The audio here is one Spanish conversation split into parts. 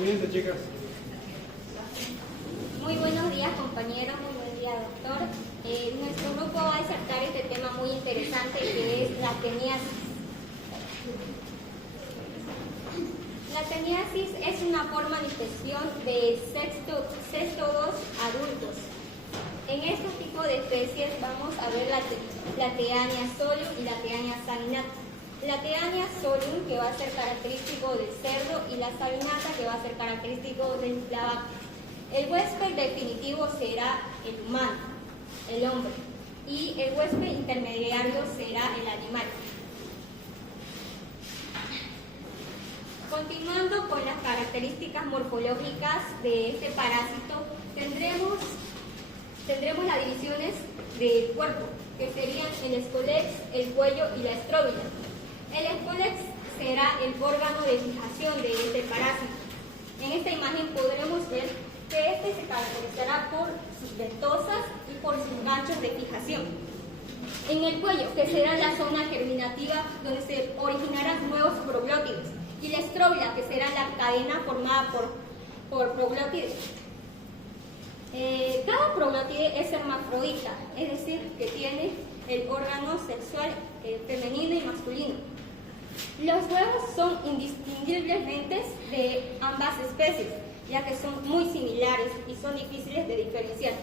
Siguiente, chicas. Muy buenos días, compañeros, muy buen día, doctor. Nuestro grupo va a disertar este tema muy interesante que es la teniasis. La teniasis es una forma de infección de cestodos adultos. En este tipo de especies vamos a ver la Teania solium y la Teania salinata. La Teania solium, que va a ser característico del cerdo, y la salinata, que va a ser característico de la vaca. El huésped definitivo será el humano, el hombre, y el huésped intermediario será el animal. Continuando con las características morfológicas de este parásito, tendremos las divisiones del cuerpo, que serían el escolex, el cuello y la estróbila. El escolex será el órgano de fijación de este parásito. En esta imagen podremos ver que este se caracterizará por sus ventosas y por sus ganchos de fijación. En el cuello, que será la zona germinativa donde se originarán nuevos proglótides, y la estróbila, que será la cadena formada por proglótides. Cada proglótide es hermafrodita, es decir, que tiene el órgano sexual femenino y masculino. Los huevos son indistinguiblemente de ambas especies, ya que son muy similares y son difíciles de diferenciar.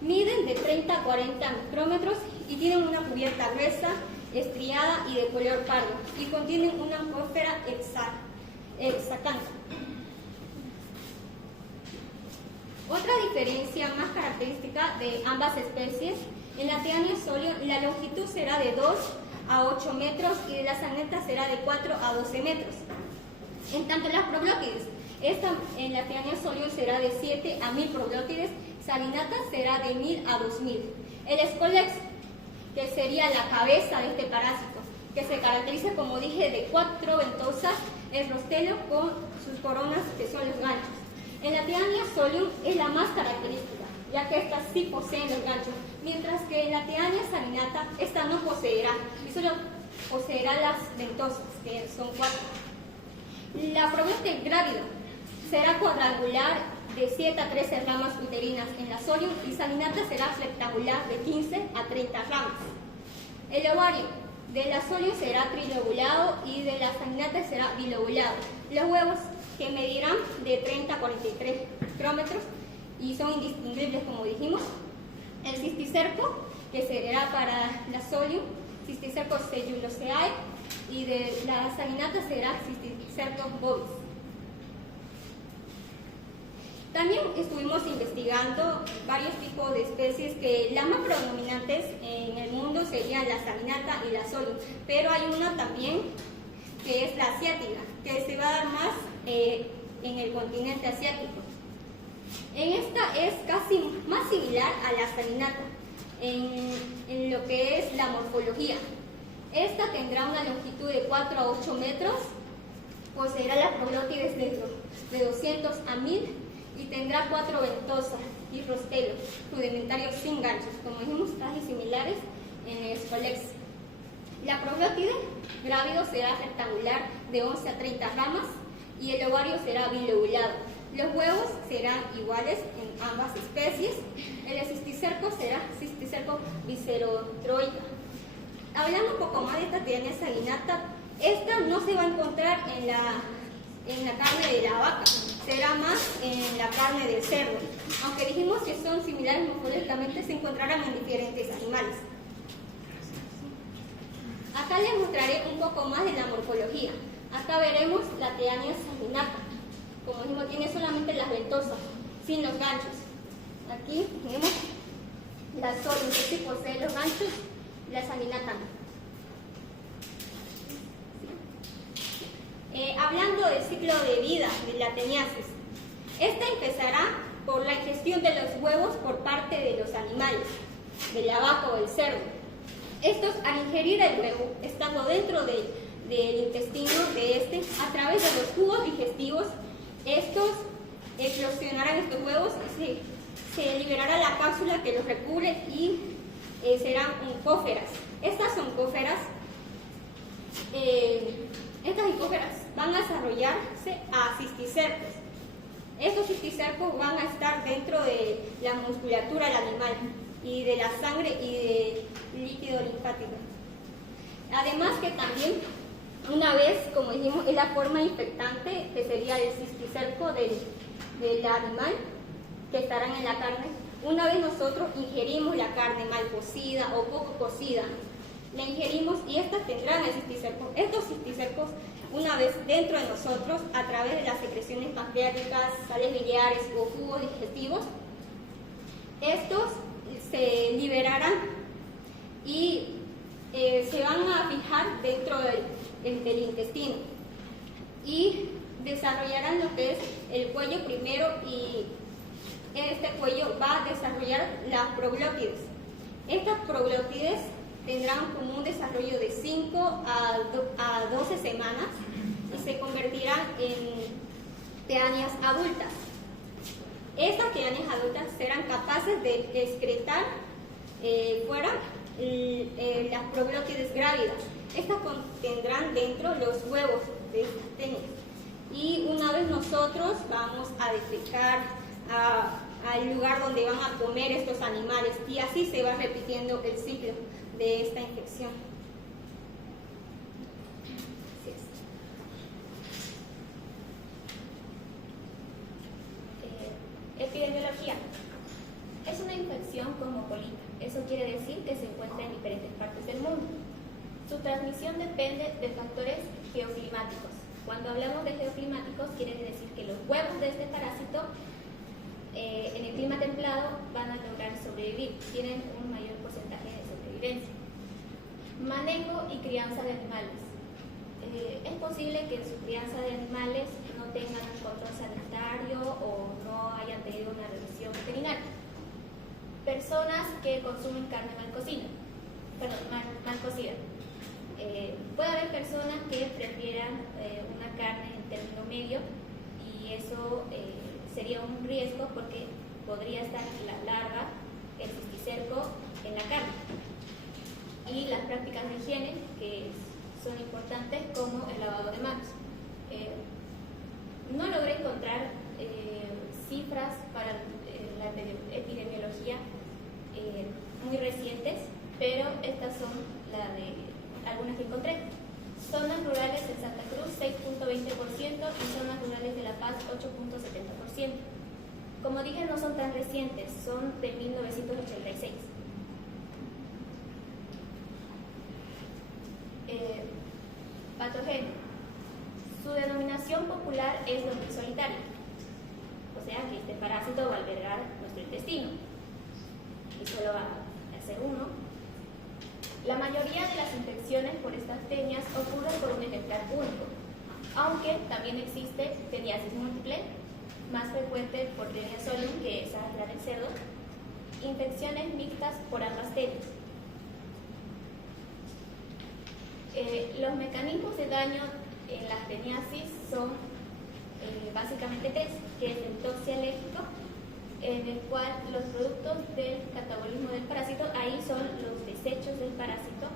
Miden de 30 a 40 micrómetros y tienen una cubierta gruesa, estriada y de color pardo, y contienen una amphósfera hexacante. Otra diferencia más característica de ambas especies: en la Teania solium la longitud será de 2 a 8 metros y de la salinata será de 4 a 12 metros. En tanto las proglótides, en la Teania solium será de 7 a 1000 proglótides, salinata será de 1000 a 2000. El escolex, que sería la cabeza de este parásito, que se caracteriza, como dije, de 4 ventosas, el rostelo con sus coronas, que son los ganchos. En la Teania solium es la más característica, ya que estas sí poseen los ganchos, mientras que en la Teania salinata esta no poseerá, y solo poseerá las ventosas, que son 4. La proglótide grávida será cuadrangular de 7 a 13 ramas uterinas en la solium, y salinata será flectangular de 15 a 30 ramas. El ovario de la solium será trilobulado y de la salinata será bilobulado. Los huevos, que medirán de 30 a 43 micrómetros y son indistinguibles, como dijimos. El cisticerco, que será para la solium, cisticerco celluloseae, y de la salinata será cisticerco bovis. También estuvimos investigando varios tipos de especies que las más predominantes en el mundo serían la salinata y la solium, pero hay una también que es la asiática, que se va a dar más en el continente asiático. En esta es casi más similar a la salinata en lo que es la morfología. Esta tendrá una longitud de 4 a 8 metros, poseerá las proglótides de 200 a 1000 y tendrá 4 ventosas y rostelos rudimentarios sin ganchos, como dijimos, casi similares en el escolex. La proglótide grávido será rectangular de 11 a 30 ramas y el ovario será bilobulado. Los huevos serán iguales en ambas especies. El cisticerco será cisticerco viscerotroica. Hablando un poco más de esta Teania salinata, esta no se va a encontrar en la carne de la vaca, será más en la carne del cerdo. Aunque dijimos que son similares morfológicamente, se encontrarán en diferentes animales. Acá les mostraré un poco más de la morfología. Acá veremos la Teania salinata. Como dijimos, tiene solamente las ventosas, sin los ganchos. Aquí tenemos la solium, que sí posee los ganchos, y la salinata no. Hablando del ciclo de vida de la teniasis, esta empezará por la ingestión de los huevos por parte de los animales, de la vaca o del cerdo. Estos, al ingerir el huevo, estando dentro del intestino de este, a través de los jugos digestivos, estos eclosionarán estos huevos y se liberará la cápsula que los recubre y serán oncóferas. Estas oncóferas van a desarrollarse a cisticercos. Estos cisticercos van a estar dentro de la musculatura del animal y de la sangre y del líquido linfático. Además que también, una vez, como dijimos, es la forma infectante, que sería el cisticerco del animal que estarán en la carne. Una vez nosotros ingerimos la carne mal cocida o poco cocida, la ingerimos y estas tendrán el cisticerco. Estos cisticercos, una vez dentro de nosotros, a través de las secreciones pancreáticas, sales biliares o jugos digestivos, estos se liberarán y se van a fijar dentro del intestino y desarrollarán lo que es el cuello primero, y este cuello va a desarrollar las proglótides. Estas proglótides tendrán como un desarrollo de 5 a 12 semanas y se convertirán en teáneas adultas. Estas teáneas adultas serán capaces de excretar fuera las proglótides grávidas. Estas contendrán dentro los huevos de estas teáneas. Y una vez nosotros vamos a defecar al lugar donde van a comer estos animales, y así se va repitiendo el ciclo de esta infección. Así es. Epidemiología. Es una infección cosmopolita. Eso quiere decir que se encuentra en diferentes partes del mundo. Su transmisión depende de factores geoclimáticos. Cuando hablamos de geoclimáticos, quiere decir que los huevos de este parásito en el clima templado van a lograr sobrevivir, tienen un mayor porcentaje de sobrevivencia. Manejo y crianza de animales. Es posible que en su crianza de animales no tengan un control sanitario o no hayan tenido una revisión veterinaria. Personas que consumen carne mal cocida. Puede haber personas que prefieran una carne en término medio, y eso sería un riesgo porque podría estar la larva, el cisticerco, en la carne. Y las prácticas de higiene, que son importantes, como el lavado de manos. No logré encontrar cifras para la epidemiología muy recientes, pero estas son algunas que encontré. Zonas rurales en Santa Cruz, 6.20%, y zonas rurales de La Paz, 8.70%. Como dije, no son tan recientes, son de 1986. Patógeno. Su denominación popular es lombriz solitaria, o sea que este parásito va a albergar nuestro intestino y solo va a ser uno. La mayoría de las infecciones por estas tenias ocurren por un ejemplar único, aunque también existe teniasis múltiple, más frecuente por Tenia solium, que es la del cerdo, infecciones mixtas por ambas tenias. Los mecanismos de daño en las teniasis son básicamente tres, que es el toxi alérgico, en el cual los productos del catabolismo del parásito, ahí son los desechos del parásito,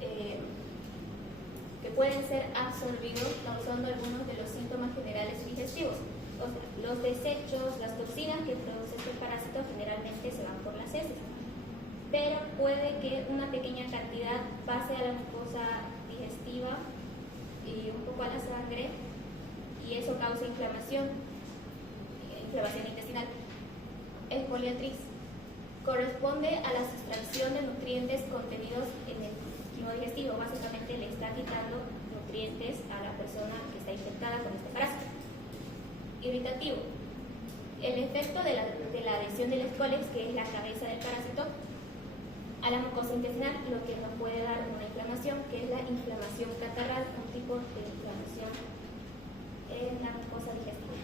que pueden ser absorbidos causando algunos de los síntomas generales digestivos. O sea, los desechos, las toxinas que produce este parásito generalmente se van por las heces, pero puede que una pequeña cantidad pase a la mucosa digestiva y un poco a la sangre, y eso causa inflamación intestinal. El poliatriz corresponde a la sustracción de nutrientes contenidos en el quimo digestivo. Básicamente le está quitando nutrientes a la persona que está infectada con este parásito. Irritativo. El efecto de la adhesión del escólex, que es la cabeza del parásito, a la mucosa intestinal, lo que nos puede dar una inflamación, que es la inflamación catarral, un tipo de inflamación en la mucosa digestiva.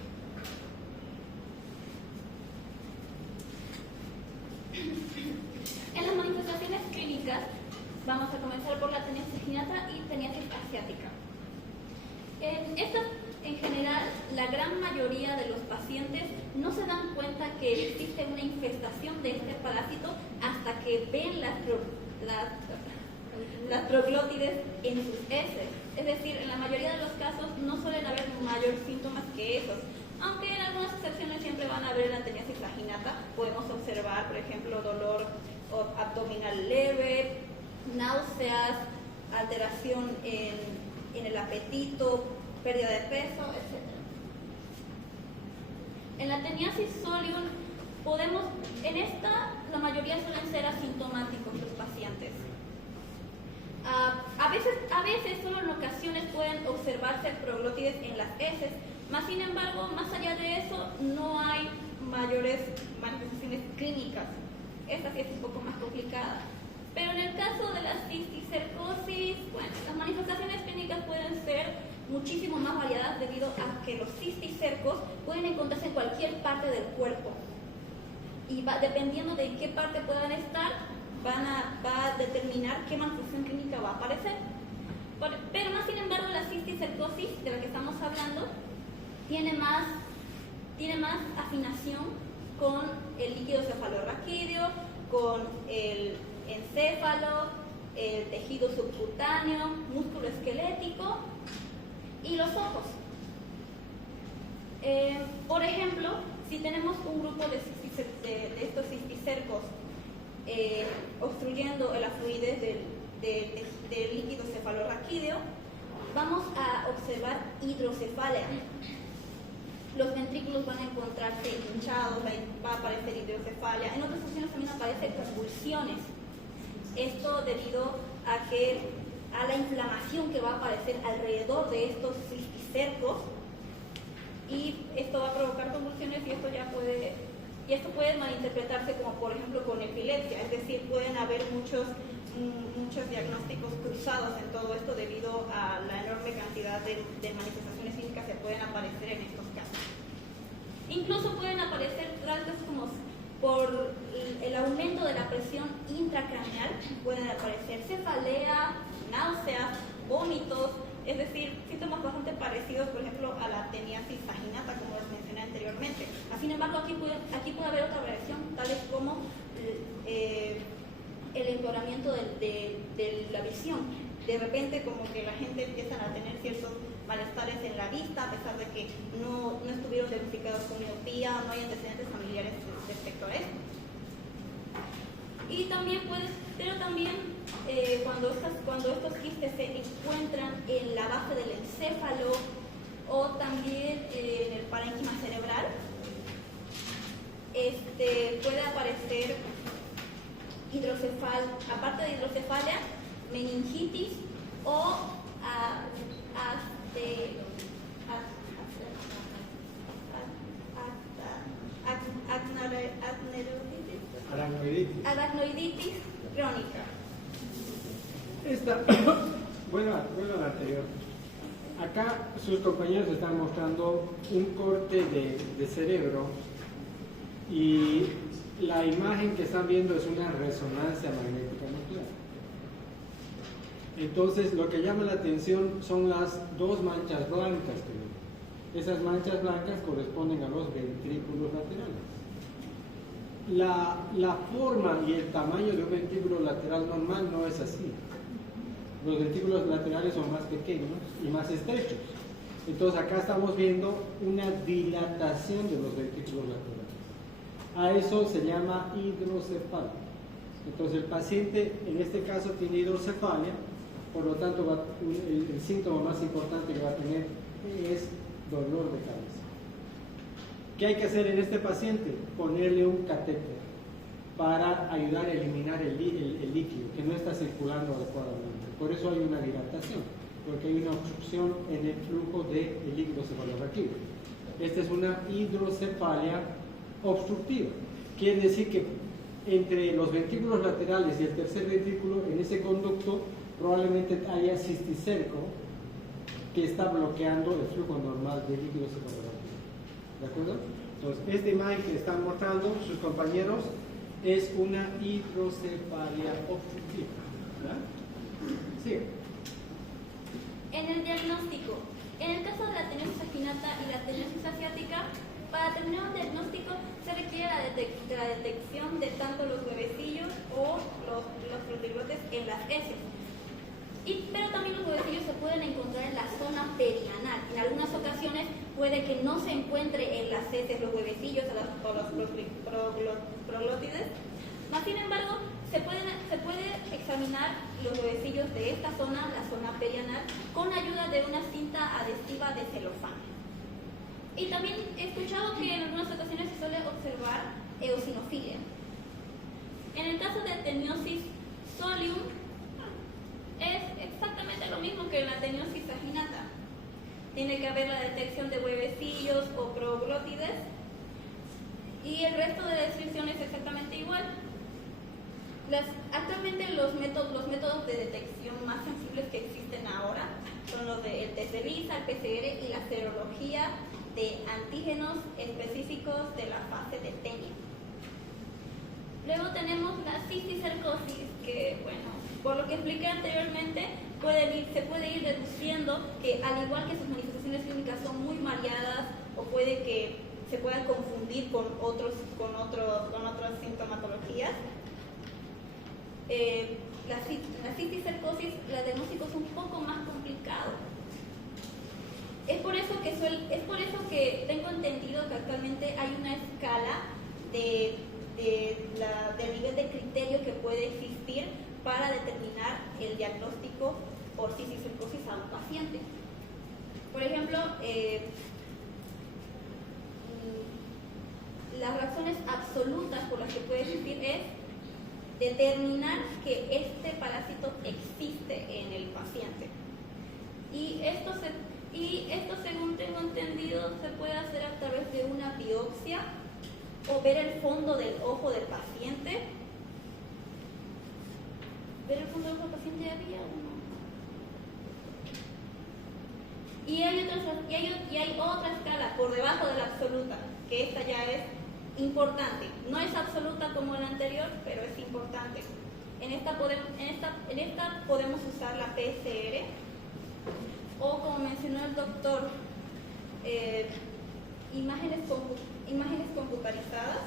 En las manifestaciones clínicas vamos a comenzar por la teniasis ginata y teniasis asiática. En general, la gran mayoría de los pacientes no se dan cuenta que existe una infestación de este parásito hasta que ven las proglótides en sus heces. Es decir, en la mayoría de los casos no suelen haber mayor síntomas que esos, aunque en algunas excepciones siempre van a haber en la teniasis vaginata. Podemos observar, por ejemplo, dolor abdominal leve, náuseas, alteración en el apetito, pérdida de peso, etc. En la teniasis solium la mayoría suelen ser asintomáticos los pacientes. A veces, solo en ocasiones pueden observarse proglótides en las heces, mas sin embargo, más allá de eso, no hay mayores manifestaciones clínicas. Esta sí es un poco más complicada. Pero en el caso de la cisticercosis, bueno, las manifestaciones clínicas pueden ser muchísimo más variadas debido a que los cisticercos pueden encontrarse en cualquier parte del cuerpo. Y dependiendo de en qué parte puedan estar, va a determinar qué manifestación clínica va a aparecer. Pero más sin embargo, la cisticercosis de la que estamos hablando tiene más afinación con el líquido cefalorraquídeo, con el encéfalo, el tejido subcutáneo, músculo esquelético y los ojos. Por ejemplo, si tenemos un grupo de estos cisticercos obstruyendo la fluidez del líquido cefalorraquídeo, vamos a observar hidrocefalia. Los ventrículos van a encontrarse hinchados, va a aparecer hidrocefalia. En otras ocasiones también aparecen convulsiones. Esto debido a la inflamación que va a aparecer alrededor de estos cisticercos, y esto va a provocar convulsiones, y esto puede malinterpretarse como por ejemplo con epilepsia, es decir, pueden haber muchos diagnósticos cruzados en todo esto debido a la enorme cantidad de manifestaciones clínicas que pueden aparecer en estos casos. Incluso pueden aparecer rasgos como por el aumento de la presión intracraneal, pueden aparecer cefalea, náuseas, vómitos, es decir, síntomas bastante parecidos, por ejemplo, a la teniasis vaginata, como les mencioné anteriormente. Sin embargo, aquí puede haber otra variación, tales como el empeoramiento de la visión. De repente, como que la gente empieza a tener ciertos malestares en la vista, a pesar de que no estuvieron diagnosticados con miopía, no hay antecedentes familiares respecto a esto. Y también cuando estos quistes se encuentran en la base del encéfalo o también en el parénquima cerebral, puede aparecer aparte de hidrocefalia, meningitis o aracnoiditis crónica. Bueno, a la anterior. Acá sus compañeros están mostrando un corte de cerebro, y la imagen que están viendo es una resonancia magnética nuclear. Entonces, lo que llama la atención son las dos manchas blancas que ven. Esas manchas blancas corresponden a los ventrículos laterales. La forma y el tamaño de un ventrículo lateral normal no es así. Los ventrículos laterales son más pequeños y más estrechos. Entonces, acá estamos viendo una dilatación de los ventrículos laterales. A eso se llama hidrocefalia. Entonces, el paciente en este caso tiene hidrocefalia, por lo tanto el síntoma más importante que va a tener es dolor de cabeza. ¿Qué hay que hacer en este paciente? Ponerle un catéter para ayudar a eliminar el líquido que no está circulando adecuadamente. Por eso hay una dilatación, porque hay una obstrucción en el flujo del líquido cefalorraquídeo. Esta es una hidrocefalia obstructiva. Quiere decir que entre los ventrículos laterales y el tercer ventrículo, en ese conducto, probablemente haya cisticerco que está bloqueando el flujo normal del líquido cefalorraquídeo. ¿De acuerdo? Entonces, esta imagen que están mostrando sus compañeros es una hidrocefalia obstructiva. ¿Verdad? Sí. En el diagnóstico, en el caso de la teniasis vaginata y la teniasis asiática, para terminar un diagnóstico se requiere la detección de tanto los huevecillos o los protiglotes en las heces. Pero también los huevecillos se pueden encontrar en la zona perianal, en algunas ocasiones puede que no se encuentre en las heces los huevecillos o los proglótides, mas sin embargo se puede examinar los huevecillos de esta zona, la zona perianal, con ayuda de una cinta adhesiva de celofán. Y también he escuchado que en algunas ocasiones se suele observar eosinofilia. En el caso de teniosis solium es exactamente lo mismo que en la teniosis saginata. Tiene que haber la detección de huevecillos o proglótides y el resto de descripción es exactamente igual. Actualmente los métodos de detección más sensibles que existen ahora son los del test de ELISA, el PCR y la serología de antígenos específicos de la fase de tenia. Luego tenemos la cisticercosis, que bueno, por lo que expliqué anteriormente, se puede ir deduciendo que al igual que sus manifestaciones clínicas son muy variadas o puede que se pueda confundir con otras sintomatologías, la cisticercosis, el diagnóstico es un poco más complicado. Es por eso que tengo entendido que actualmente hay una escala del nivel de criterio que puede existir para determinar el diagnóstico por cisticercosis a un paciente. Por ejemplo, las razones absolutas por las que puede existir es determinar que este parásito existe en el paciente. Y esto, según tengo entendido, se puede hacer a través de una biopsia o ver el fondo del ojo del paciente. ¿Ver el fondo del ojo del paciente había uno? Y hay otra escala por debajo de la absoluta, que esta ya es importante. No es absoluta como la anterior, pero es importante. En esta podemos usar la PCR o, como mencionó el doctor, imágenes computarizadas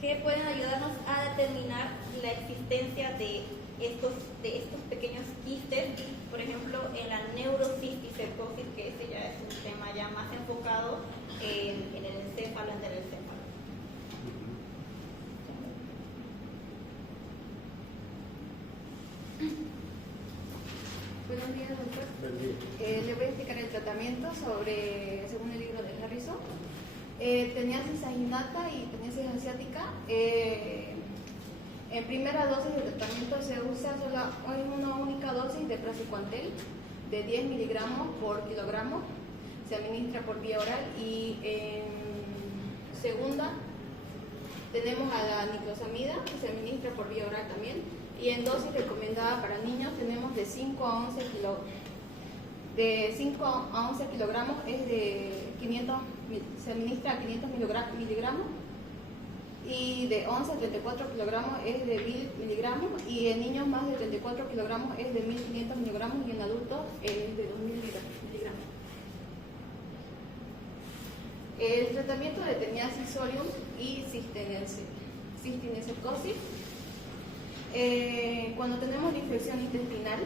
que pueden ayudarnos a determinar la existencia de estos pequeños quistes, por ejemplo, en la neurocisticercosis, que ese ya es un tema ya más enfocado en el encéfalo, en el encéfalo. Buenos días, doctor. Le voy a explicar el tratamiento según el libro de Harrison. Teniasis saginata y teniasis asiática. En primera dosis de tratamiento se usa una única dosis de praziquantel de 10 miligramos por kilogramo. Se administra por vía oral. Y en segunda tenemos a la niclosamida, que se administra por vía oral también. Y en dosis recomendada para niños tenemos de 5 a 11 kilogramos. De 5 a 11 kilogramos es de 500, se administra a 500 miligramos. Y de 11 a 34 kilogramos es de 1000 miligramos. Y en niños más de 34 kilogramos es de 1500 miligramos. Y en adultos es de 2000 miligramos. El tratamiento de teniasis solium y cisticercosis. Cuando tenemos una infección intestinal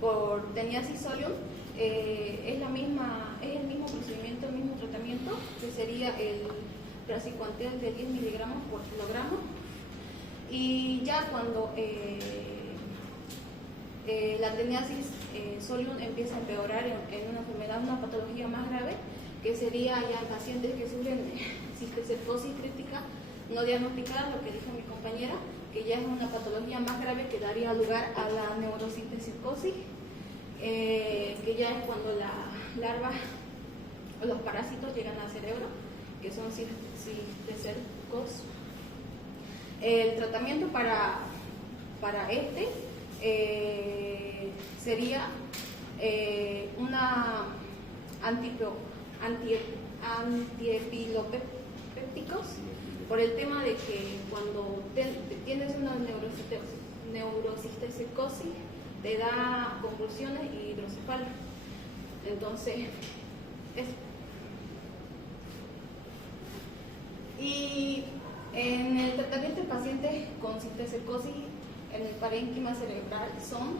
por teniasis solium, es el mismo procedimiento, el mismo tratamiento, que sería el praziquantel de 10 miligramos por kilogramo. Y ya cuando la teniasis solium empieza a empeorar en una enfermedad, una patología más grave, que sería ya en pacientes que sufren cisticercosis crítica no diagnosticada, lo que dijo mi compañera, que ya es una patología más grave que daría lugar a la neurocisticercosis, que ya es cuando la larva o los parásitos llegan al cerebro, que son cisticercos. El tratamiento para sería una antiepilopépticos, por el tema de que cuando tienes una neurocisticercosis te da convulsiones y hidrocefalia. Entonces, eso. Y en el tratamiento de pacientes con cisticercosis en el parénquima cerebral son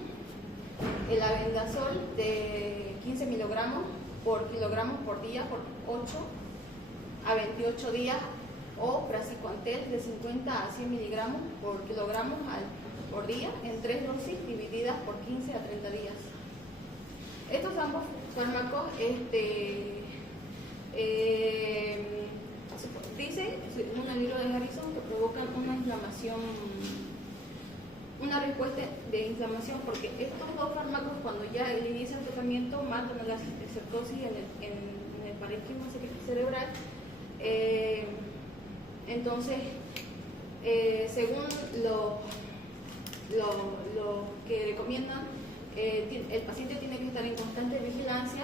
el albendazol de 15 miligramos por kilogramo por día por 8 a 28 días o praziquantel de 50 a 100 miligramos por kilogramo por día en 3 dosis divididas por 15 a 30 días. Estos ambos fármacos dice, según el libro de Harrison, que provocan una inflamación, una respuesta de inflamación, porque estos dos fármacos, cuando ya inicia el tratamiento, matan la cisticercosis en el parénquima cerebral. Entonces, según lo que recomiendan, el paciente tiene que estar en constante vigilancia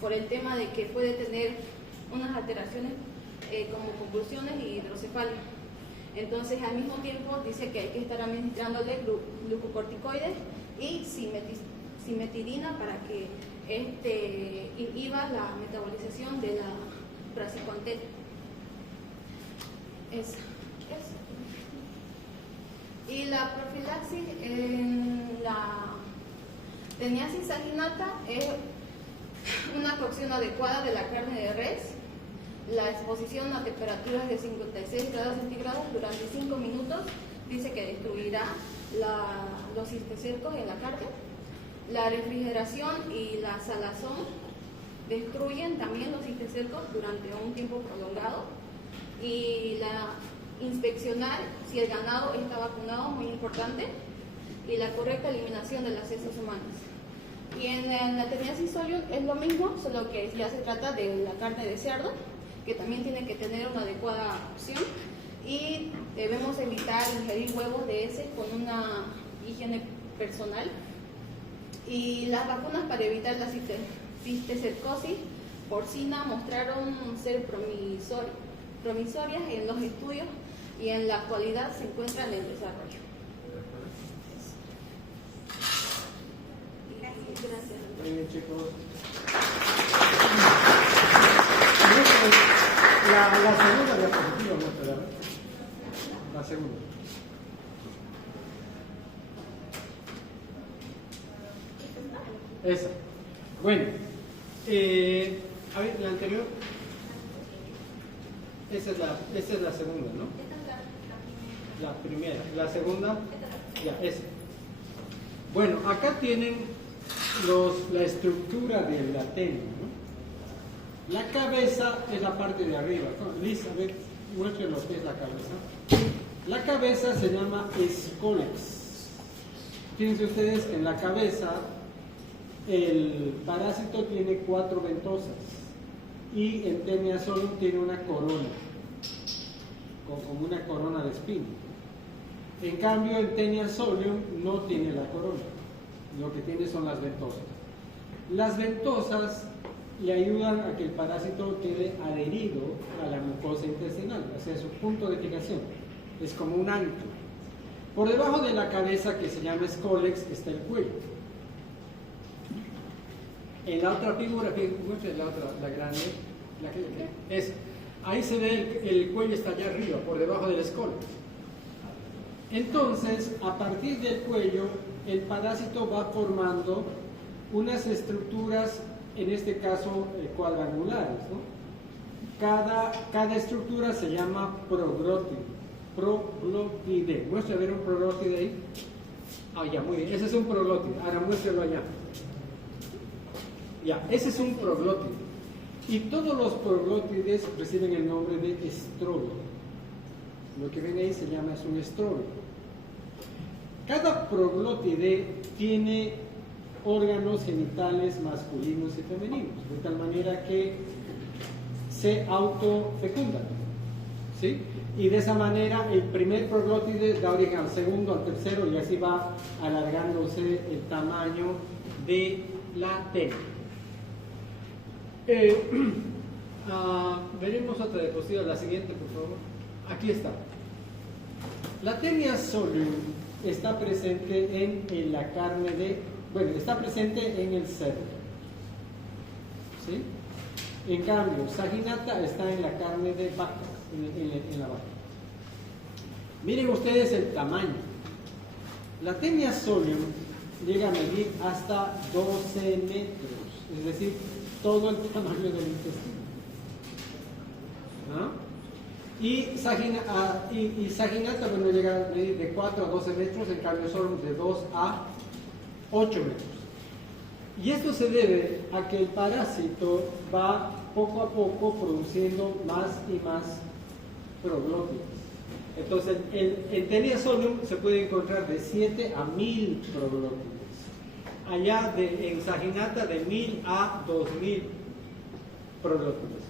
por el tema de que puede tener unas alteraciones como convulsiones y hidrocefalia. Entonces, al mismo tiempo, dice que hay que estar administrándole glucocorticoides y simetirina para que inhiba la metabolización de la praziquantel. Y la profilaxis en la teniasis saginata es una cocción adecuada de la carne de res, la exposición a temperaturas de 56 grados centígrados durante 5 minutos, dice que destruirá los cisticercos en la carne. La refrigeración y la salazón destruyen también los cisticercos durante un tiempo prolongado. Y la inspeccionar si el ganado está vacunado, muy importante, y la correcta eliminación de las heces humanas. Y en la teniasis solium es lo mismo, solo que ya se trata de la carne de cerdo, que también tiene que tener una adecuada opción, y debemos evitar ingerir huevos de heces con una higiene personal. Y las vacunas para evitar la cisticercosis porcina mostraron ser promisorias en los estudios y en la actualidad se encuentran en desarrollo. Gracias. Muy bien, chicos. La segunda diapositiva, muestra, ¿verdad? La segunda. Esa. Bueno, a ver, la anterior. Esa es la segunda, ¿no? La primera. La segunda, ya, esa. Bueno, acá tienen la estructura del lateno, ¿no? La cabeza es la parte de arriba. Liz, a ver, muestre lo que es la cabeza. La cabeza se llama escolex. Fíjense ustedes que en la cabeza el parásito tiene 4 ventosas y en Taenia solium tiene una corona, como una corona de espino. En cambio, en Taenia solium no tiene la corona, lo que tiene son las ventosas. Las ventosas le ayudan a que el parásito quede adherido a la mucosa intestinal, o sea, su punto de fijación. Es como un ancla. Por debajo de la cabeza, que se llama escolex, está el cuello. En la otra figura, la otra, la grande, esa. Ahí se ve el cuello está allá arriba, por debajo del escolex. Entonces, a partir del cuello, el parásito va formando unas estructuras, en este caso cuadrangulares, ¿no? Cada estructura se llama proglótide. Muestra a ver un proglótide ahí. Ah, ya, muy bien. Ese es un proglótide. Ahora muéstralo allá. Ya, ese es un proglótide. Y todos los proglótides reciben el nombre de estróbilo. Lo que ven ahí se llama es un estróbilo. Cada proglótide tiene órganos genitales masculinos y femeninos, de tal manera que se autofecundan, ¿sí? Y de esa manera el primer proglótide da origen al segundo, al tercero, y así va alargándose el tamaño de la tenia. Veremos otra diapositiva, la siguiente, por favor. Aquí está. La Taenia solium está presente en la carne está presente en el cerdo, ¿sí? En cambio, saginata está en la carne de vaca, en la vaca. Miren ustedes el tamaño. La Taenia solium llega a medir hasta 12 metros, es decir, todo el tamaño del intestino. ¿Ah? Y saginata, bueno, llega a medir de 4 a 12 metros, en cambio son de 2 a 8 metros. Y esto se debe a que el parásito va poco a poco produciendo más y más proglótidos. Entonces, en Taenia solium se puede encontrar de 7 a 1000 proglótidos. Allá en Saginata de 1000 a 2000 proglótidos.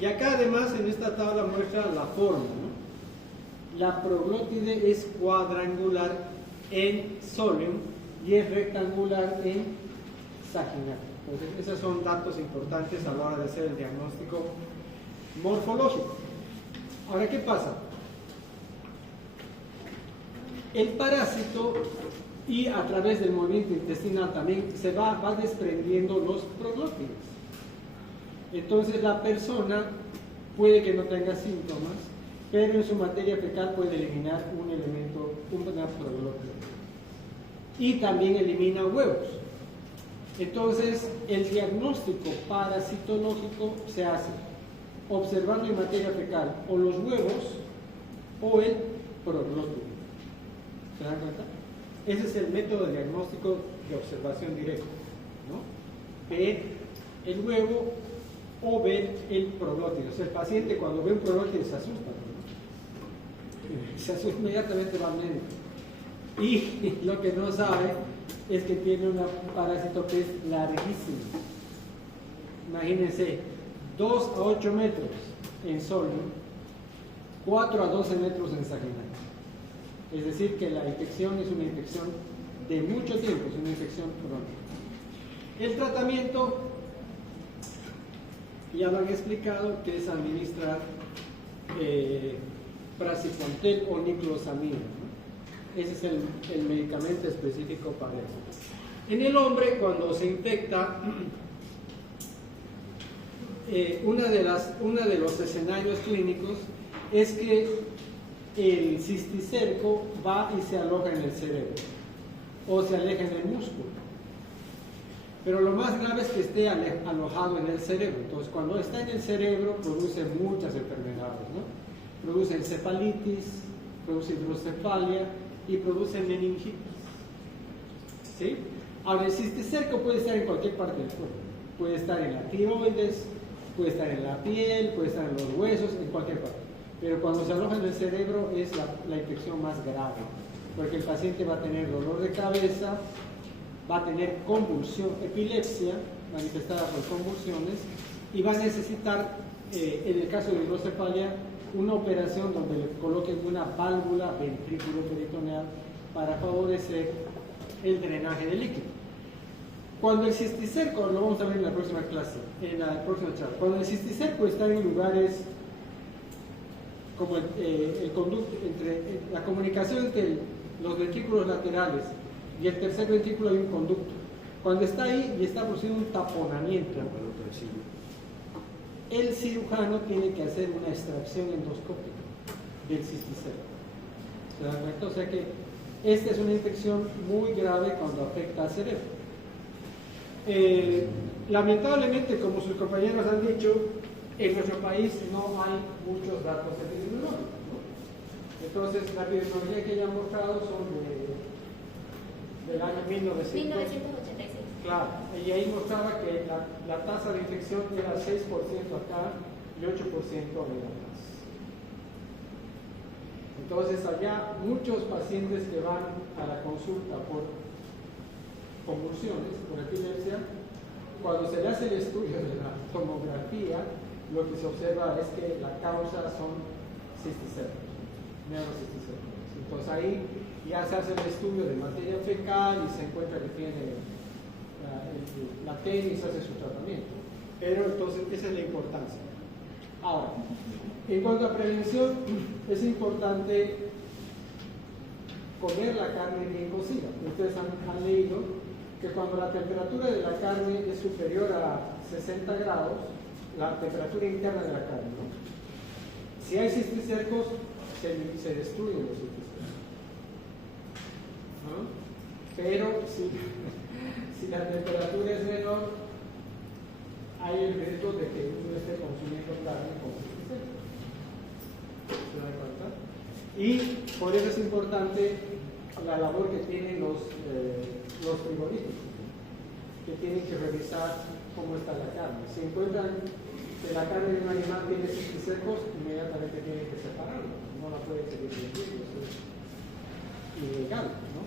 Y acá además en esta tabla muestra la forma, ¿no? La proglótide es cuadrangular en solium y es rectangular en Saginata. Entonces, esos son datos importantes a la hora de hacer el diagnóstico morfológico. Ahora, ¿qué pasa? El parásito, y a través del movimiento intestinal también, se va desprendiendo los proglótides. Entonces, la persona puede que no tenga síntomas, pero en su materia fecal puede eliminar un elemento, una proglótide. Y también elimina huevos. Entonces, el diagnóstico parasitológico se hace observando en materia fecal o los huevos o el proglótide. ¿Se dan cuenta? Ese es el método de diagnóstico de observación directa, ¿no? Ver el huevo o ver el proglótide. O sea, el paciente cuando ve un proglótide se asusta, ¿no? Se asusta, inmediatamente va al médico. Y lo que no sabe es que tiene un parásito que es larguísimo. Imagínense, 2 a 8 metros en solium, 4 a 12 metros en saginata. Es decir, que la infección es una infección de mucho tiempo, es una infección crónica. El tratamiento, ya lo han explicado, que es administrar praziquantel o niclosamida, ¿no? Ese es el medicamento específico para eso. En el hombre, cuando se infecta, uno de los escenarios clínicos es que el cisticerco va y se aloja en el cerebro o se aleja en el músculo. Pero lo más grave es que esté alojado en el cerebro. Entonces, cuando está en el cerebro, produce muchas enfermedades, ¿no? Produce encefalitis, produce hidrocefalia y produce meningitis. ¿Sí? Ahora, el cisticerco puede estar en cualquier parte del cuerpo. Puede estar en la tiroides, puede estar en la piel, puede estar en los huesos, en cualquier parte. Pero cuando se aloja en el cerebro es la infección más grave, porque el paciente va a tener dolor de cabeza, va a tener convulsión, epilepsia manifestada por convulsiones, y va a necesitar, en el caso de hidrocefalia, una operación donde le coloquen una válvula ventrículo-peritoneal para favorecer el drenaje de líquido. Cuando el cisticerco, lo vamos a ver en la próxima clase, en la próxima charla, cuando el cisticerco está en lugares como el conducto, entre la comunicación entre los ventrículos laterales y el tercer ventrículo hay un conducto. Cuando está ahí y está produciendo un taponamiento, el cirujano tiene que hacer una extracción endoscópica del cisticerco. ¿Se dan cuenta? O sea que esta es una infección muy grave cuando afecta al cerebro. Lamentablemente, como sus compañeros han dicho, en nuestro país no hay muchos datos epidemiológicos, ¿no? Entonces, la epidemiología que ya han mostrado son del año 1986. Claro, y ahí mostraba que la tasa de infección era 6% acá y 8% en La Paz. Entonces, allá muchos pacientes que van a la consulta por convulsiones, por epilepsia, cuando se le hace el estudio de la tomografía, lo que se observa es que la causa son cisticercos, neurocisticercos. Entonces ahí ya se hace el estudio de materia fecal y se encuentra que tiene la TENI y se hace su tratamiento. Pero entonces esa es la importancia. Ahora, en cuanto a prevención, es importante comer la carne bien cocida. Ustedes han leído que cuando la temperatura de la carne es superior a 60 grados, la temperatura interna de la carne, ¿no? Si hay cisticercos, se destruyen los cisticercos, ¿no? Pero si la temperatura es menor, hay el riesgo de que uno esté consumiendo carne con suficiente. ¿Se dan cuenta? Y por eso es importante la labor que tienen los frigoríficos, que tienen que revisar cómo está la carne. Si encuentran que la carne de un animal tiene secos, inmediatamente tienen que separarlo. No la pueden seguir vendiendo, eso es ilegal, ¿no?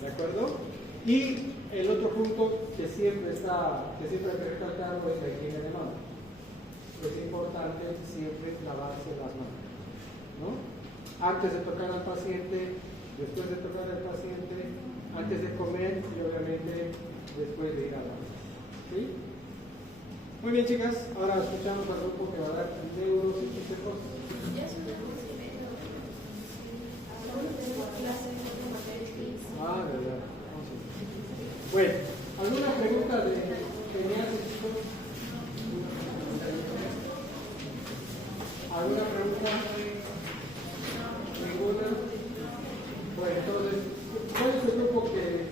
¿De acuerdo? Y el otro punto que siempre hay que recalcar es la higiene de manos. Es importante siempre lavarse las manos, ¿no? Antes de tocar al paciente, después de tocar al paciente, antes de comer y obviamente después de ir a la mesa. ¿Sí? Muy bien, chicas, ahora escuchamos al grupo que va a dar neuropsicólogos. Ah, verdad. Bueno, ¿alguna pregunta que me hacen, chicos? ¿Alguna pregunta? ¿Ninguna? Bueno, entonces, ¿cuál es el grupo que